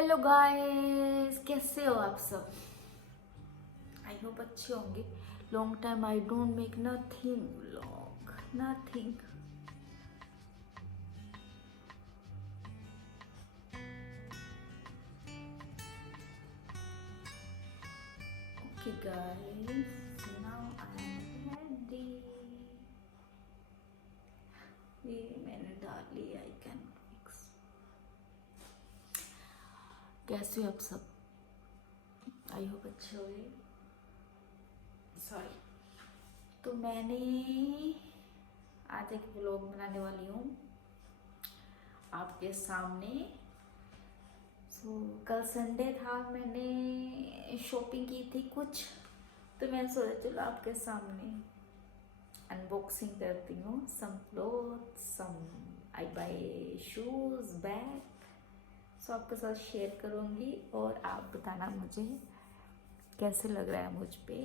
Hello guys, कैसे हो आप सब? आई होप अच्छे होंगे। Long time I don't make nothing vlog, nothing. Okay guys, now I am ready. ये मैंने डाली, आई कैन फिक्स। कैसे हो आप सब? आई होप अच्छे होंगे। सॉरी, तो मैंने आज एक व्लॉग बनाने वाली हूँ आपके सामने। कल संडे था, मैंने शॉपिंग की थी कुछ, तो मैंने सोचा चलो आपके सामने अनबॉक्सिंग करती हूँ। सम क्लोथ्स, सम आई बाय शूज, बैग, सो आपके साथ शेयर करूँगी और आप बताना मुझे कैसे लग रहा है मुझ पे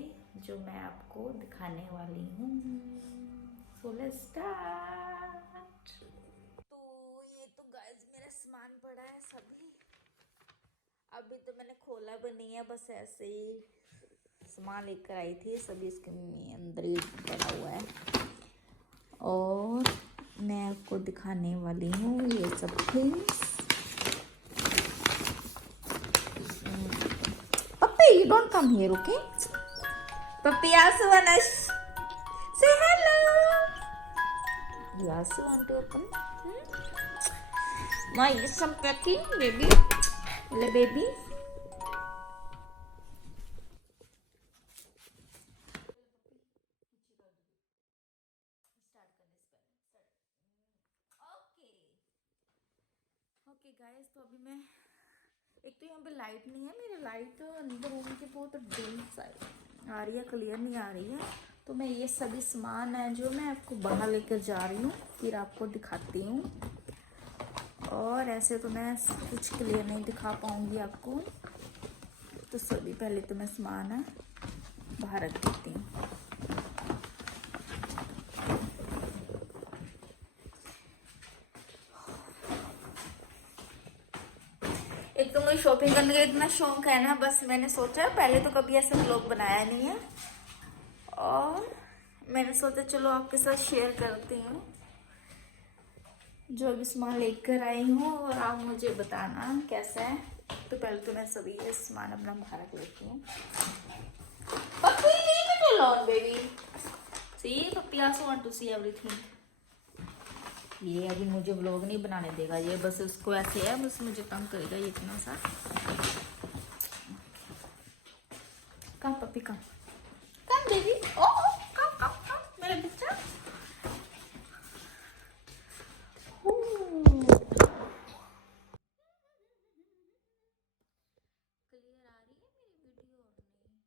जो मैं आपको दिखाने वाली हूँ। So let's start. तो ये तो गाइस मेरा सामान पड़ा है सभी। अभी तो मैंने खोला भी नहीं है, बस ऐसे ही सामान लेकर आई थी। सभी इसके अंदर ही पड़ा हुआ है और मैं आपको दिखाने वाली हूँ ये सब things. Puppy, you don't come here, okay? Puppy also wanna say hello. You also want to open? My some packing, baby. Hello, baby. Okay guys, तो अभी मैं एक तो यहाँ पे लाइट नहीं है, मेरी लाइट अंदर रूम की बहुत डिम साइड आ रही है, क्लियर नहीं आ रही है। तो मैं ये सभी सामान है जो मैं आपको बाहर लेकर जा रही हूँ, फिर आपको दिखाती हूँ। और ऐसे तो मैं कुछ क्लियर नहीं दिखा पाऊँगी आपको, तो सभी पहले तो मैं सामान है बाहर रख देती हूँ। एक तो मुझे शॉपिंग करने का इतना शौक है ना, बस मैंने सोचा, पहले तो कभी ऐसा व्लॉग बनाया नहीं है और मैंने सोचा चलो आपके साथ शेयर करती हूँ जो अभी सामान लेकर आई हूँ और आप मुझे बताना कैसा है। तो पहले तो मैं सभी ये सामान अपना बाहर रख लेती हूँ। पप्पी, leave it alone, baby. See, puppy also want to see everything. ये अभी मुझे व्लॉग नहीं बनाने देगा, ये बस उसको ऐसे है, बस मुझे तंग करेगा ये इतना सा। कम पप्पी, कम कम बेबी, ओ कम कम कम मेरा बच्चा। क्लियर आ रही है मेरी वीडियो और नहीं?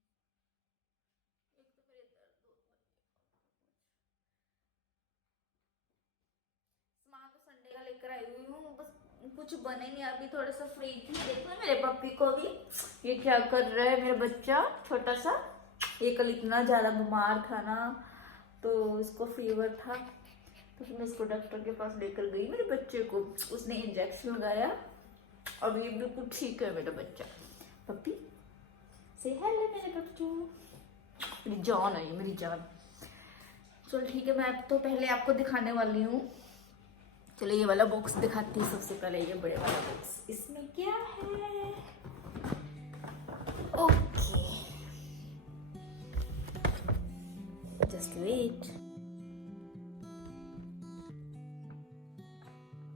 एक तो मेरे दर्द होता है। सामान तो संडे का लेकर आई हुई हूँ, बस कुछ बने नहीं अभी, थोड़ा सा फ्री थी। देखो मेरे पप्पी को भी, ये क्या कर रहा है मेरा बच्चा छोटा सा। ये कल इतना ज्यादा बीमार था ना, तो इसको फीवर था, तो फिर मैं इसको डॉक्टर के पास लेकर गई मेरे बच्चे को। उसने इंजेक्शन लगाया, अब ये बिल्कुल ठीक है मेरा बच्चा। पप्पी से हेलो मेरे बच्चों, मेरी जान है ये, मेरी जान। चलो ठीक है, मैं अब तो पहले आपको दिखाने वाली हूँ। चलो ये वाला बॉक्स दिखाती हूँ सबसे पहले, ये बड़े वाला बॉक्स, इसमें क्या है। Okay, just wait.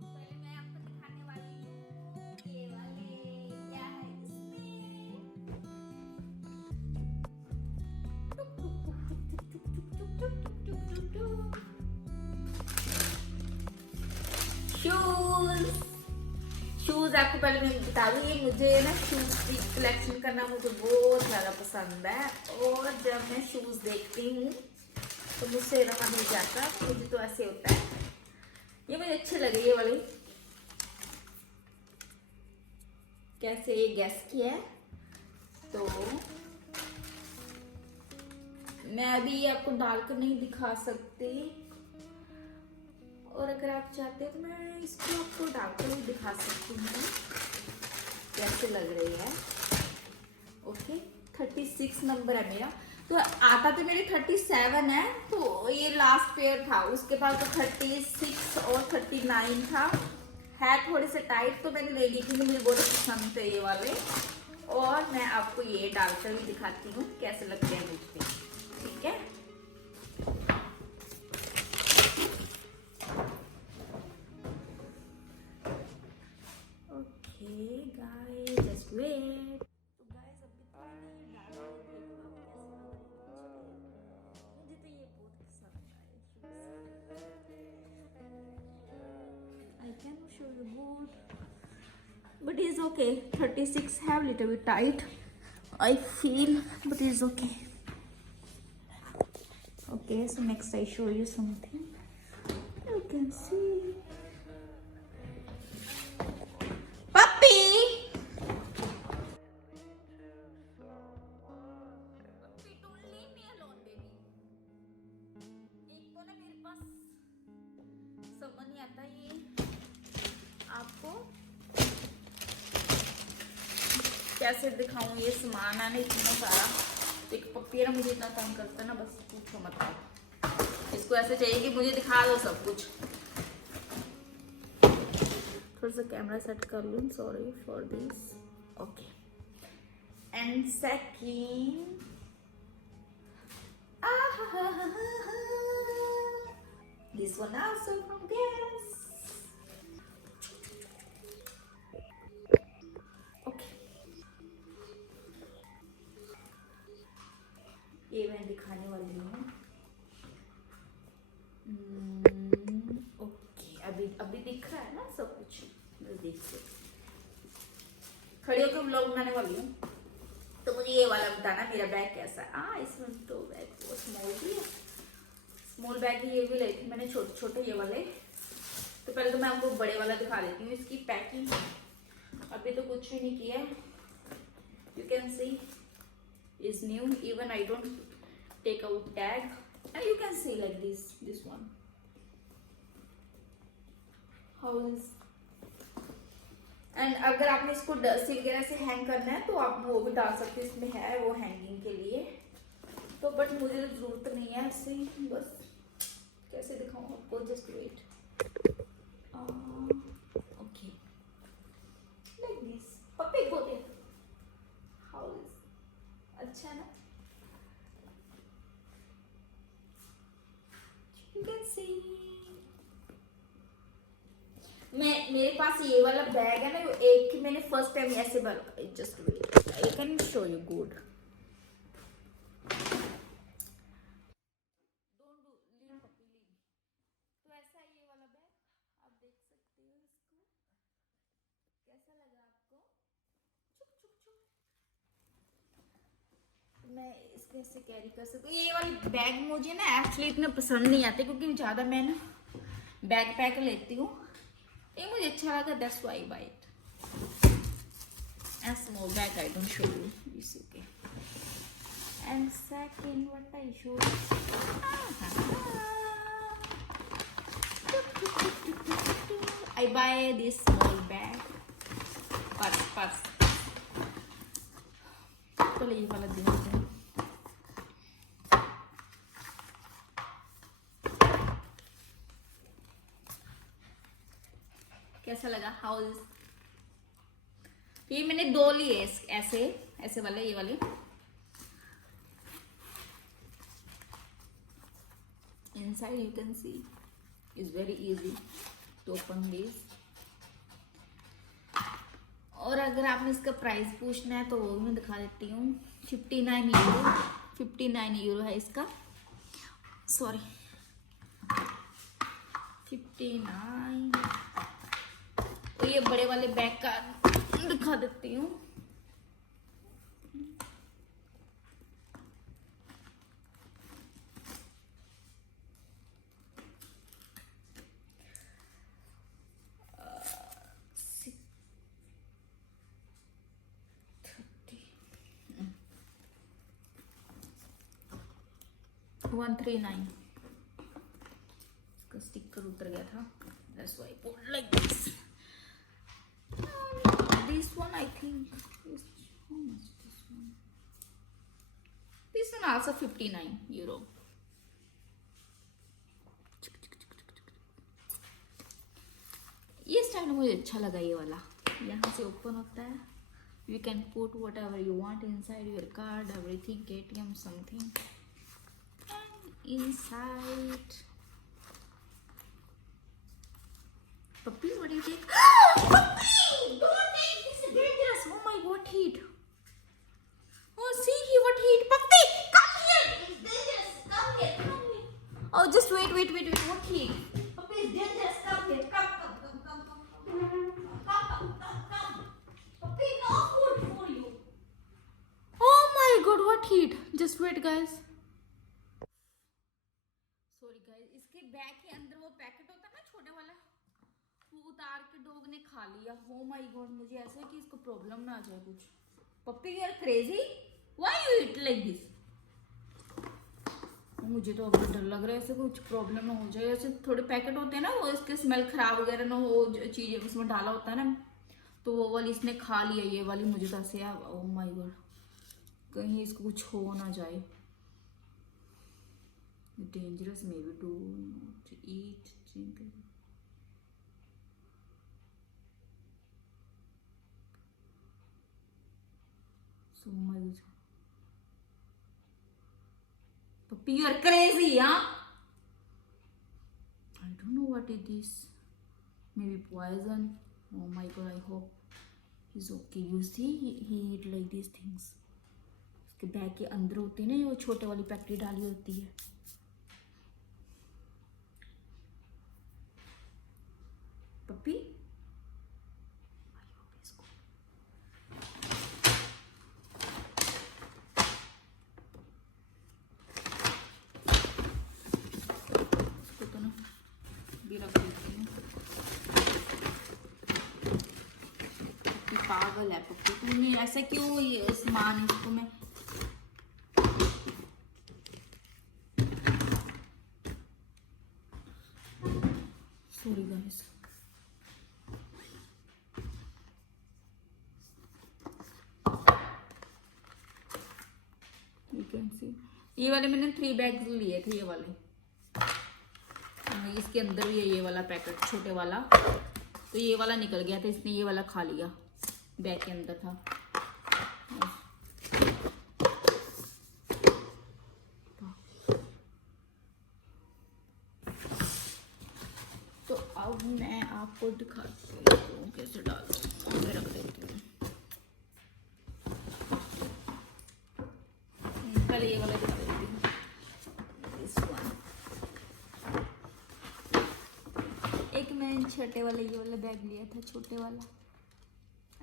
पहले मैं आपको दिखाने वाली हूँ ये वाले क्या है इसमें। शूज, शूज आपको पहले मैं बता दूँ, ये मुझे ना शूज की कलेक्शन करना मुझे बहुत ज़्यादा पसंद है और जब मैं शूज देखती हूँ तो मुझसे रहा नहीं जाता, मुझे तो ऐसे होता है। ये मुझे अच्छे लगे ये वाले। कैसे ये गैस किया है, तो मैं अभी ये आपको डालकर नहीं दिखा सकती, और अगर आप चाहते तो मैं इसको आपको डालकर भी दिखा सकती हूँ। कैसे लग रही है। ओके 36 नंबर है मेरा, तो आता तो मेरे 37 है, तो ये लास्ट पेयर था, उसके बाद तो 36 और 39 था, है थोड़े से टाइट, तो मैंने ले ली थी, मुझे बहुत पसंद थे ये वाले। और मैं आपको ये डालकर भी दिखाती हूँ कैसे लगते हैं मुझ पे, ठीक है। Okay guys just wait. तो गाइस अभी तो मैंने डाला, देखो आप कैसे लग रहे हैं मुझे तो ये बहुत पसंद आए। I can show you good, but it's okay. 36 have little bit tight, I feel, but it's okay. Okay, so next I show you something. You can see. Puppy! Puppy, don't leave me alone, baby. एक तो ना मेरे पास समझ नहीं आता ये आपको कैसे दिखाऊं, ये सामान है ना इतना सारा, एक पप्पी है ना मुझे इतना तंग करता है ना, बस पूछो मत आप। इसको ऐसे चाहिए कि मुझे दिखा दो सब कुछ। थोड़ा सा कैमरा सेट कर लूं, sorry for this. Okay and second, this one also from Guess. Okay, ये मैं दिखाने वाली हूँ। ओके अभी अभी दिख रहा है ना सब कुछ, बस देख से खड़ी होकर व्लॉग बनाने वाली हूँ। तो मुझे ये वाला बताना मेरा बैग कैसा है। इसमें तो बैग बहुत स्मॉल भी है, स्मॉल बैग ही ये भी लाई थी मैंने, छोटे छोटे ये वाले। तो पहले तो मैं आपको बड़े वाला दिखा देती हूँ। इसकी पैकिंग अभी तो कुछ भी नहीं किया है, you can see is new, even I don't take out tag, and you can see like this one how is। And अगर आपने इसको डस्टी वगैरह से हैंग करना है तो आप वो भी डाल सकते हैं, इसमें है वो हैंगिंग के लिए। तो बट मुझे तो जरूरत नहीं है ऐसे ही, बस कैसे दिखाऊं आपको, just wait. Okay like this puppy बोले हाउ इज, अच्छा है ना, यू कैन सी। मेरे पास ये वाला बैग है ना, एक मैंने फर्स्ट टाइम ऐसे just wait I can show you good. तो ऐसा ये वाला बैग आप देख सकते हो, इसको कैसा लगा आपको, चुप चुप चुप। मैं इसको ऐसे कैरी कर सकती हूँ। ये वाले बैग मुझे ना एक्चुअली इतने पसंद नहीं आते, क्योंकि ज्यादा मैं ना बैग पैक लेती हूँ, ये मुझे अच्छा लगा, that's why I buy it. A small bag I don't show you, it's okay. And second what I show you, I buy this small bag, purse तो ये वाला देखते हैं कैसा लगा, हाउ इज। ये मैंने दो लिए ऐसे ऐसे वाले, ये वाले inside you can see is very easy to open this। और अगर आपने इसका प्राइस पूछना है तो वो मैं दिखा देती हूँ, 59 यूरो है इसका, सॉरी 59। तो ये बड़े वाले बैग का दिखा देती हूँ। $139 इसका स्टिकर उतर गया था, that's why I put like this this one I think is, how much this one? This one also 59 euro. ये स्टाइल मुझे अच्छा लगा, ये वाला यहाँ से ओपन होता है. You can put whatever you want inside your card, everything, ATM, something. And inside, puppy, what do you take? Puppy, don't take this, is dangerous. Oh my God, heat. Oh, see here, what heat? Puppy, come here. It's dangerous. Come here, come here. Oh, just wait. What heat? Puppy, it's dangerous. Come here. Come. Puppy, no food for you. Oh my God, what heat? Just wait, guys. Sorry, guys. इसके bag के अंदर वो packet होता है ना छोटे वाला, वो उतार के डॉग ने खा लिया. Oh my God, मुझे ऐसा है कि इसको प्रॉब्लम ना आ जाए कुछ. Puppy, you are crazy? Why you eat like this? मुझे तो अभी डर लग रहा है ऐसे कुछ प्रॉब्लम ना हो जाए. ऐसे थोड़े पैकेट होते हैं ना, वो इसके स्मेल खराब वगैरह ना हो, चीजें उसमें डाला होता है ना, तो वो वाली इसने खा लिया. ये वाली मुझे तो ऐसे है. ओह माय गॉड, कहीं इसको कुछ हो ना जाए. Dangerous may be, do not eat, drink. So my God, Puppy, you are crazy, huh? I don't know what it is. Maybe poison. Oh my God, I hope he's okay. You see, he eat like these things. उसके bag के अंदर होती है ना, वो छोटे वाली packet डाली होती है. Puppy, I hope he's good. उसको तो ना भी रख देती हूँ. पागल है पप्पू, तूने ऐसा क्यों ये सामान इसको मैं. Sorry guys. You can see, ये वाले मैंने 3 बैग्स लिए थे. ये वाले इसके अंदर भी है ये वाला पैकेट छोटे वाला, तो ये वाला निकल गया था, इसने ये वाला खा लिया. बैग के अंदर था. तो अब मैं आपको दिखाती हूँ कैसे डालूं. मैं रख देती हूँ. पहले ये वाला दिखा देती हूँ. This one. एक मैंने छोटे वाले ये वाला बैग लिया था, छोटे वाला.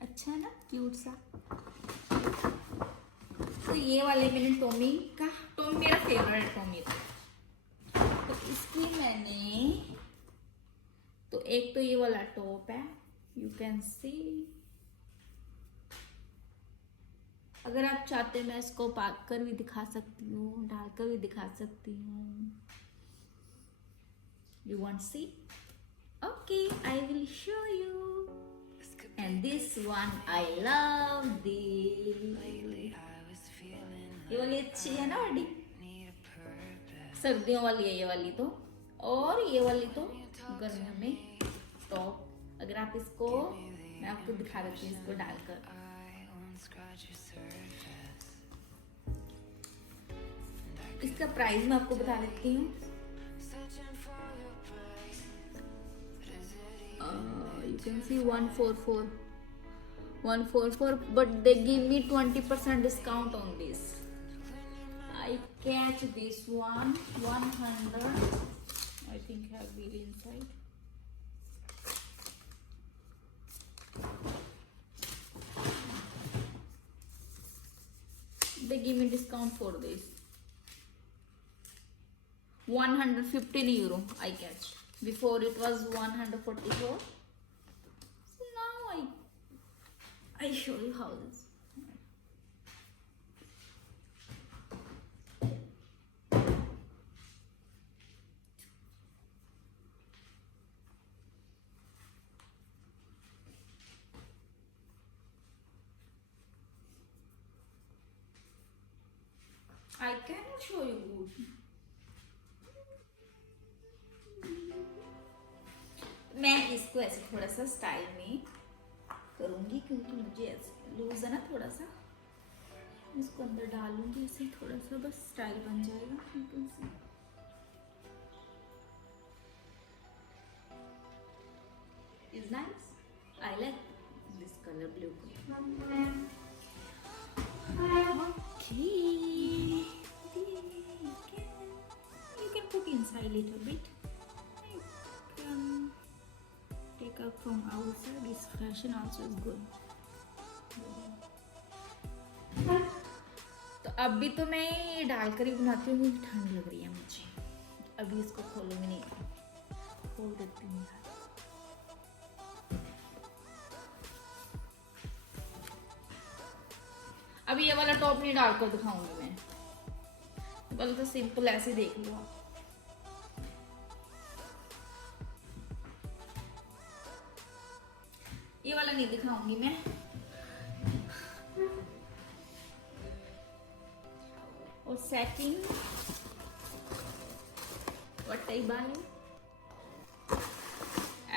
अच्छा ना, क्यूट सा. तो ये वाले मैंने टॉमी मेरा फेवरेट टॉमी था. तो इसकी मैंने, तो एक तो ये वाला टॉप है, यू कैन सी. अगर आप चाहते मैं इसको पाक कर भी दिखा सकती हूँ, डालकर भी दिखा सकती हूँ. You want see? Okay, I will show you. And this one I love this. ये वाली अच्छी है ना बड़ी, सर्दियों वाली है ये वाली तो. और ये वाली तो गर्मियों में टॉप. अगर आप इसको, मैं आपको दिखा देती हूँ इसको डालकर. इसका प्राइस मैं आपको बता देती हूँ. You can see 144, but they give me 20% discount on this. I catch this one 100. I think have wheel inside. They give me discount for this. 115 euro I catch. Before it was 144. So now I show you how this. cannot show you good. मैं इसको ऐसे थोड़ा सा style में करूंगी क्योंकि मुझे ऐसे लूज है ना थोड़ा सा, इसको अंदर डालूंगी इसे थोड़ा सा, बस स्टाइल बन जाएगा। You can see. Is nice. I like this color, blue color. Okay. You can put inside little bit. You can take out from outside. This fashion also is good. तो अभी तो मैं ये डालकर ही बनाती हूँ, मुझे ठंड लग रही है मुझे। अभी इसको खोलूंगी नहीं, खोल देती हूँ। अभी ये वाला टॉप नहीं डालकर दिखाऊंगी मैं, पहले तो सिंपल ऐसे देख लो आप। ये वाला नहीं दिखाऊंगी मैं। और setting what I buy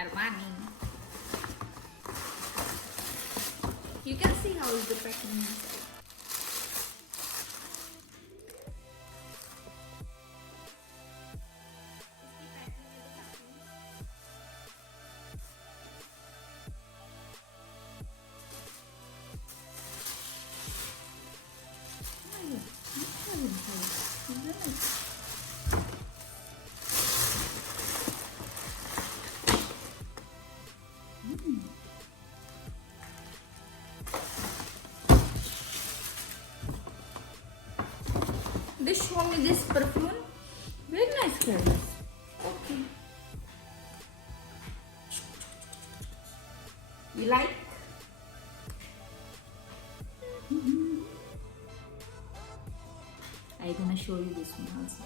Armani. You can see how is the packing inside. They show me this perfume, very nice fragrance. Okay, you like? I'm gonna show you this one also.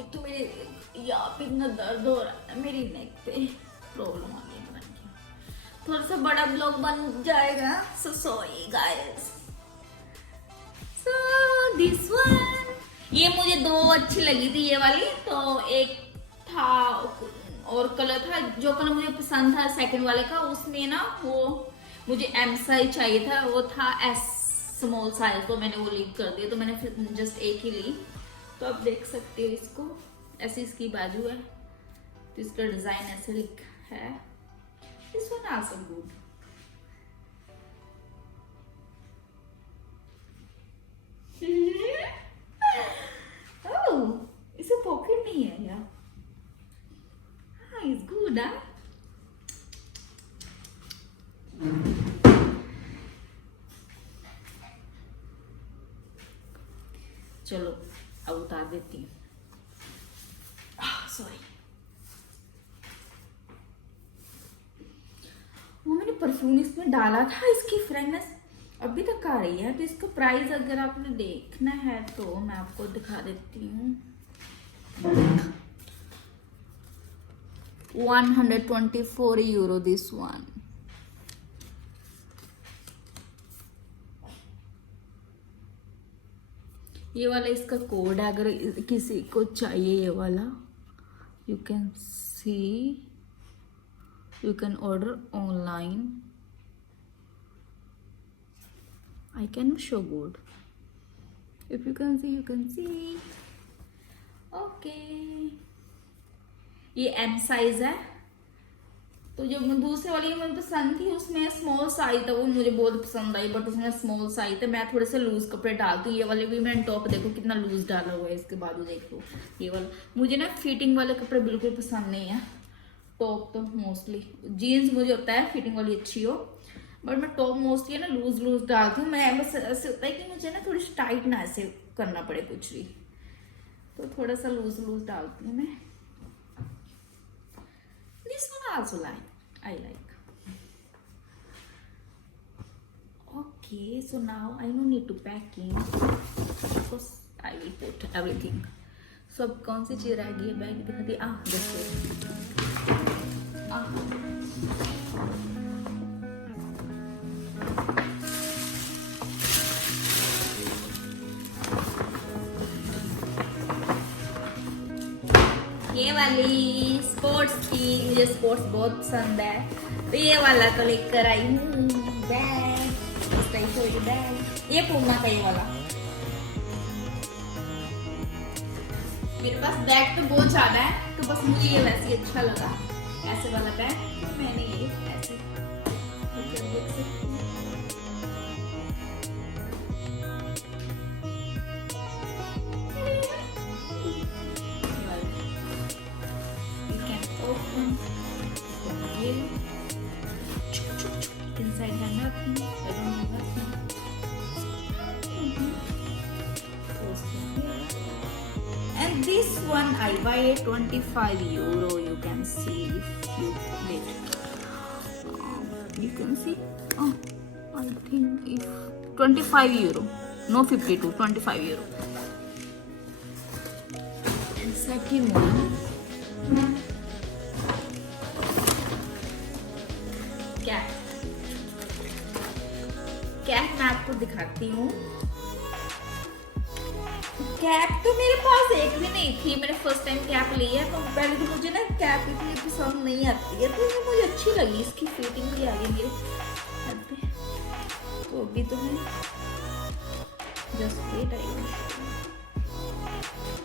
एक तो मेरे यहाँ पे इतना दर्द हो रहा है, मेरी नेक पे प्रॉब्लम आ गई बन के, थोड़ा सा बड़ा ब्लॉग बन जाएगा। So sorry guys. So this one, ये मुझे दो अच्छी लगी थी ये वाली, तो एक था और कलर था, जो कलर मुझे पसंद था सेकंड वाले का, उसमें ना वो मुझे एम साइज चाहिए था, वो था एस स्मॉल साइज, तो मैंने वो लीव कर दिया, तो मैंने फिर जस्ट एक ही ली। तो आप देख सकते हो इसको, ऐसी इसकी बाजू है, तो इसका डिजाइन ऐसे लिखा है। This one also good. Oh, इसे पॉकेट नहीं है यार। हाँ, इट्स गुड। हाँ, चलो अब उतार देती हूँ। सॉरी, वो मैंने परफ्यूम इसमें डाला था, इसकी फ्रेगनेंस अभी तक आ रही है। तो इसका प्राइस अगर आपने देखना है तो मैं आपको दिखा देती हूँ। 124 euro दिस वन। ये वाला इसका कोड है, अगर किसी को चाहिए ये वाला, you can see, you can order online. I can show good. If you can see, you can see. Okay. ये एम साइज है, तो जो दूसरे वाली मुझे पसंद थी उसमें स्मॉल साइज था, वो मुझे बहुत पसंद आई, बट उसमें स्मॉल साइज था। मैं थोड़े से लूज कपड़े डालती हूँ। ये वाले भी मैंने टॉप देखो कितना लूज डाला हुआ है, इसके बाजू देखो। ये वाला मुझे ना फिटिंग वाले कपड़े बिल्कुल पसंद नहीं है। टॉप तो मोस्टली, जीन्स मुझे होता है फिटिंग वाली अच्छी हो, बट मैं टॉप मोस्टली है ना लूज लूज डालती हूँ। मैं बस ऐसे होता है कि मुझे ना थोड़ी टाइट ना ऐसे करना पड़े कुछ भी, तो थोड़ा सा लूज लूज डालती हूँ मैं। This one also like, I like. Okay, so now I don't need to packing because I will put everything. So अब कौन सी चीज रह गई है बैग दिखा दी। जस्ट ये वाली स्पोर्ट्स की, मुझे स्पोर्ट्स बहुत पसंद है, तो ये वाला तो लेकर आई हूँ बैग। बैग ये पूमा का ये वाला। मेरे पास बैग तो बहुत ज्यादा है, तो बस मुझे ये वैसे ही अच्छा लगा, ऐसे वाला बैग, तो मैंने ये ऐसे देख सकते हैं। Inside have nothing. I don't have nothing. And this one I buy at 25 euro. You can see if you wait. You can see. Oh, I think if 25 euro, no 52, 25 euro. And second one. Cap मैं आपको दिखाती हूँ। Cap तो मेरे पास एक भी नहीं थी, मैंने फर्स्ट टाइम कैप ली है, तो पहले तो मुझे ना कैप इतनी पसंद नहीं आती है, तो ये मुझे अच्छी लगी, इसकी फिटिंग भी आ गई मेरे हेड पे। तो अभी तो मैं just wait I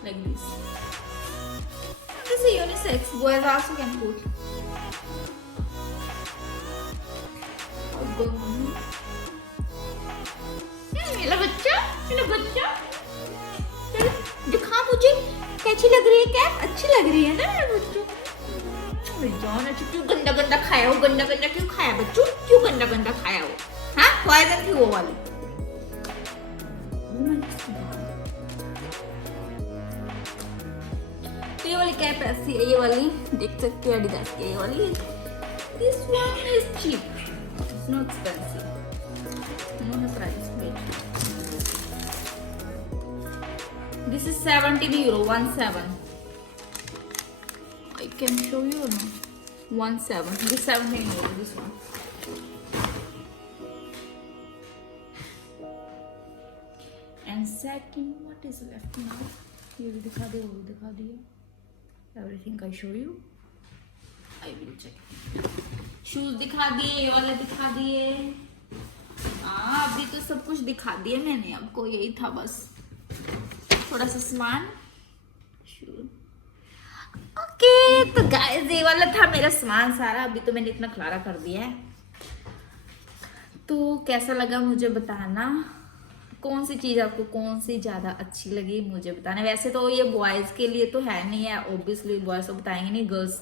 like this. This is unisex, boys also can put. मेरा बच्चा दिखा मुझे कैसी लग रही है कैप, अच्छी लग रही है ना मेरा बच्चों। जान अच्छा क्यों गंदा गंदा खाया हो, गंदा गंदा क्यों खाया बच्चों, क्यों गंदा गंदा खाया हो, हाँ पॉइजन थी वो वाली। तो ये वाली कैप ऐसी है, ये वाली देख सकते हैं एडिडास की, ये वाली। This one is cheap, it's not expensive, no price. This is 17 euro, 17. I can show you or no? 17. This 17 euro, this one. And second, what is left now? ये भी दिखा दे, वो भी दिखा दिया. Everything I show you. I will check. Shoes दिखा दिए, ये वाले दिखा दिए. अभी तो सब कुछ दिखा दिया मैंने, आपको यही था बस थोड़ा सा सामान। ओके तो गाइस ये वाला था मेरा सामान सारा, अभी तो मैंने इतना खलारा कर दिया है। तो कैसा लगा मुझे बताना, कौन सी चीज आपको कौन सी ज्यादा अच्छी लगी मुझे बताना। वैसे तो ये बॉयज के लिए तो है नहीं है, ऑब्वियसली बॉयज तो बताएंगे नहीं, गर्ल्स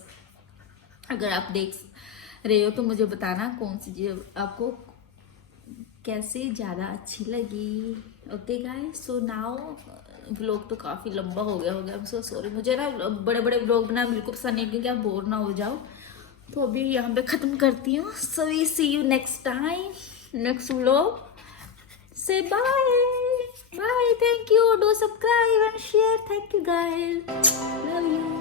अगर आप देख रहे हो तो मुझे बताना कौन सी चीज आपको कैसे ज्यादा अच्छी लगी। Okay guys, so now vlog तो काफी लंबा हो गया आई एम सो सॉरी। मुझे ना बड़े बड़े व्लॉग बनाना बिल्कुल पसंद नहीं, क्योंकि आप बोर ना हो जाओ। तो अभी यहाँ पे खत्म करती हूँ। So we see you next time, next vlog. Say bye bye, thank you, do subscribe and share, thank you guys, love you.